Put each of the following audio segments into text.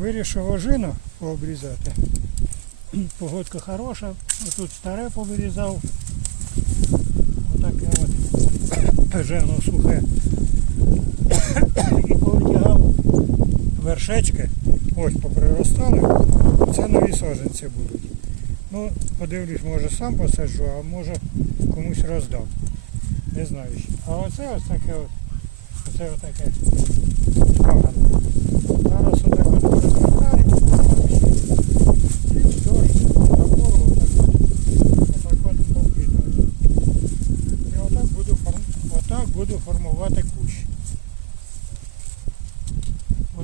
Вирішив ожину пообрізати. Погодка хороша. Отут старе повирізав. Отаке от жено сухе. І повитягав вершечки. Ось поприростали. Це нові саженці будуть. Ну, подивлюсь, може сам посаджу, а може комусь роздам. Не знаю ще. А оце ось таке от. Оце отаке. Погано.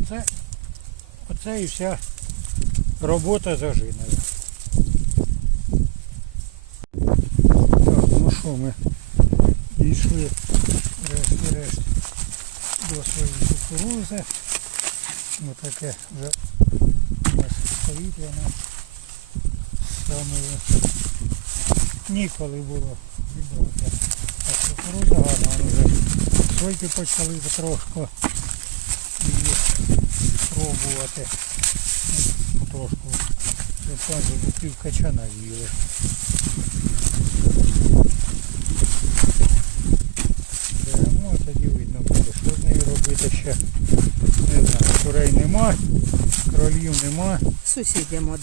Оце, оце і вся робота з ожиною. Так, ну що ми дійшли решті-решт до своєї кукурузи. Ось таке вже у нас вона самою. Ніколи було віддати. Так, кукуруза гарна, вона вже сойки почали потрошку її пробувати. Ну, Потрошку. Майже пів качана з'їли. Беремо, тоді видно буде, що з нею робити ще. Не нема, кролів нема, Сусідям віддамо.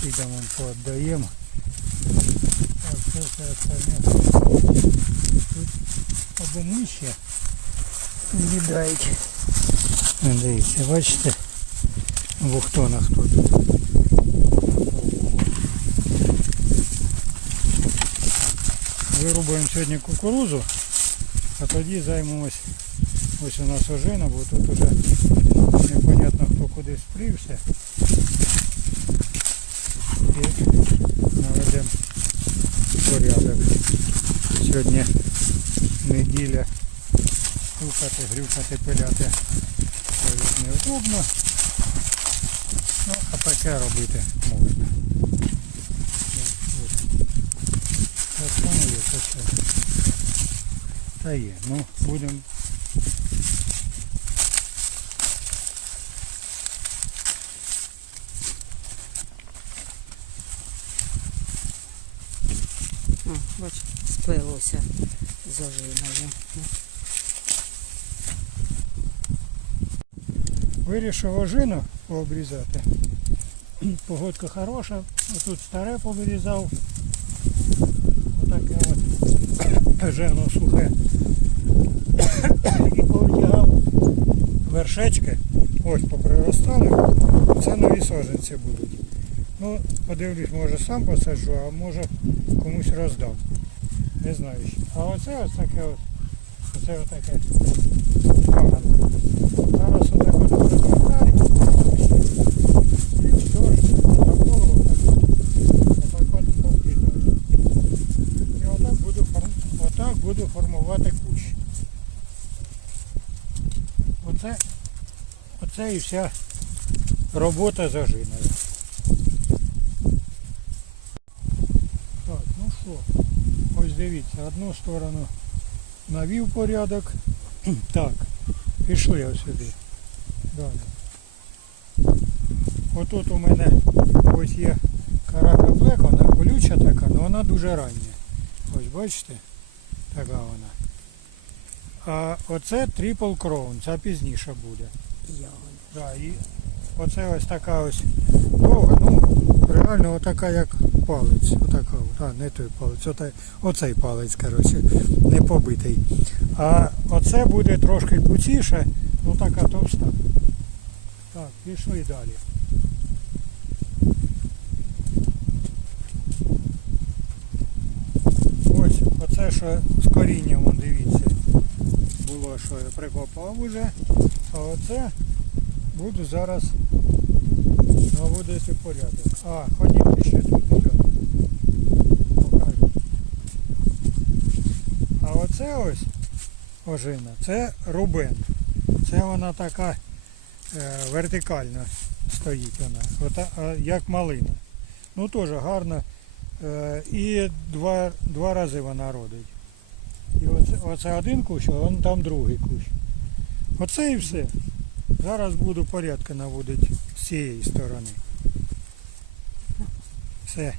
сусідам вон поотдаємо. Так, це все остальне. Тут або миші. Ну, Дивіться, бачите? На хто тут. Вирубаємо сьогодні кукурузу, а тоді займемось. Ось у нас ожина, бо тут уже хто спрився. І наведемо порядок. Сьогодні неділя. Стукати, грюкати, пиляти навіть неудобно. Ну, а таке робити можна. Та є. Ну, будемо О, бач, сплелося з ожиною. Вирішив ожину пообрізати. Погодка хороша. Тут старе повирізав. Отаке от жено сухе. І повитягав вершечки. Ось поприростали. Це нові саженці будуть. Ну, подивлюсь, може сам посаджу, а може комусь роздам. Не знаю ще. А оце ось таке от. Оце отаке. Погано. Зараз отак от розвертаю. І все ж, такого отак, отак. І отак буду, формувати кущ. Оце, оце і вся робота з що, ось дивіться, одну сторону навів порядок. Так, пішли ось сюди. Далі. Отут у мене ось є карака Блек, вона колюча така, але вона дуже рання. Ось бачите? Така вона. А оце Triple Crown, це пізніше буде. Да, і оце ось така ось довга, ну реально отака як палець. Отака, от, а, не той палець, ота, оцей палець, коротше, не побитий. А оце буде трошки куціше, ну така товста. Так, пішли далі. Ось, оце що з корінням, вон, дивіться, було, що я прикопав уже, а оце буду зараз наводити порядок. А, ходіть ще тут. Покажу. А оце ось ожина, це рубен. Це вона така е, вертикально стоїть вона, ота, як малина. Ну теж гарно. Е, і два, два рази вона родить. І оце, оце один кущ, а вон там другий кущ. Оце і все. Зараз буду порядки наводити з цієї сторони. Все.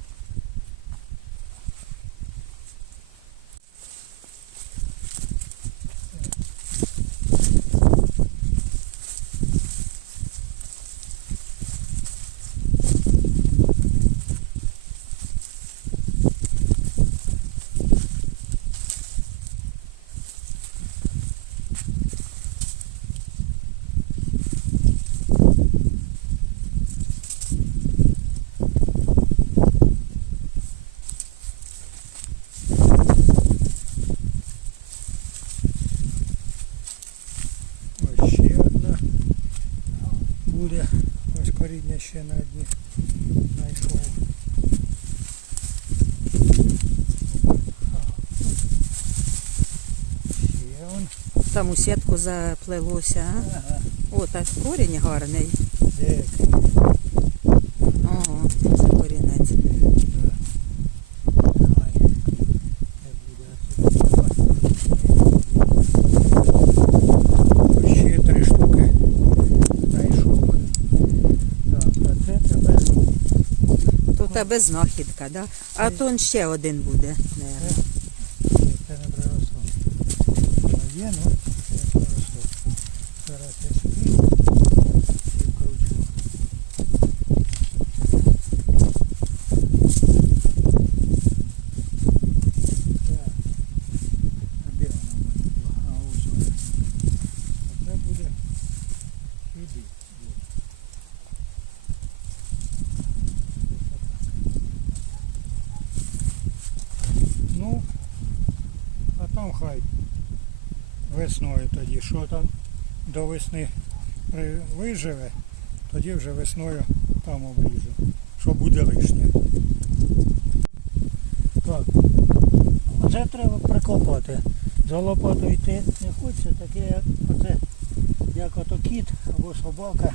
Ось ще одна буде. Ось коріння ще на одні знайшов. Там у сітку заплелося, а? Ага. О, так корінь гарний. Де? Ого, це корінець. Ай, не буде оце. Ще три штуки знайшов. Так, а це тепер То у тебе знахідка, да? А то он ще один буде. наверно. Це не приросло. Є, ну не приросло. Зараз я собі відкручу. Так. А де вона в мене була? А ось вона. Оце буде сюди. От. Ось отак. Ну, а там хай весною тоді, що там до весни виживе, тоді вже весною там обріжу, що буде лишнє. Так, оце треба прикопати. За лопатою йти не хочеться, таке як оце, як ото кіт або собака.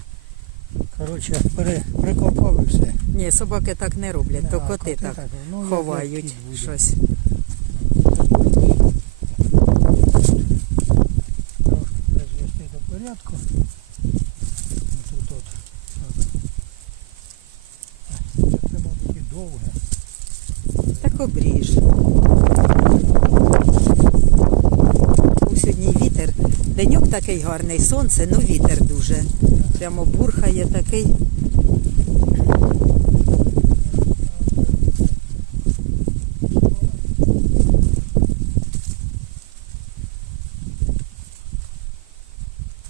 Коротше, при, прикопав і все. Ні, собаки так не роблять, то коти так ну, ховають щось. Трошки призвести до порядку. Ось Тут от. Це, мабуть, і довге. Так обріж. Сьогодні вітер. Деньок такий гарний, сонце, ну вітер дуже. Прямо бурхає такий.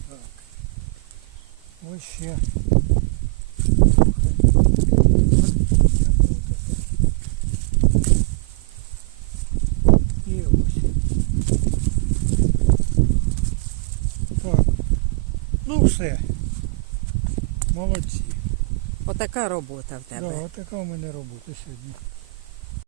Так. Ось ще. І ось. Так. Ну все. Молодці. Отака робота в Да, тебе. отака у мене робота сьогодні.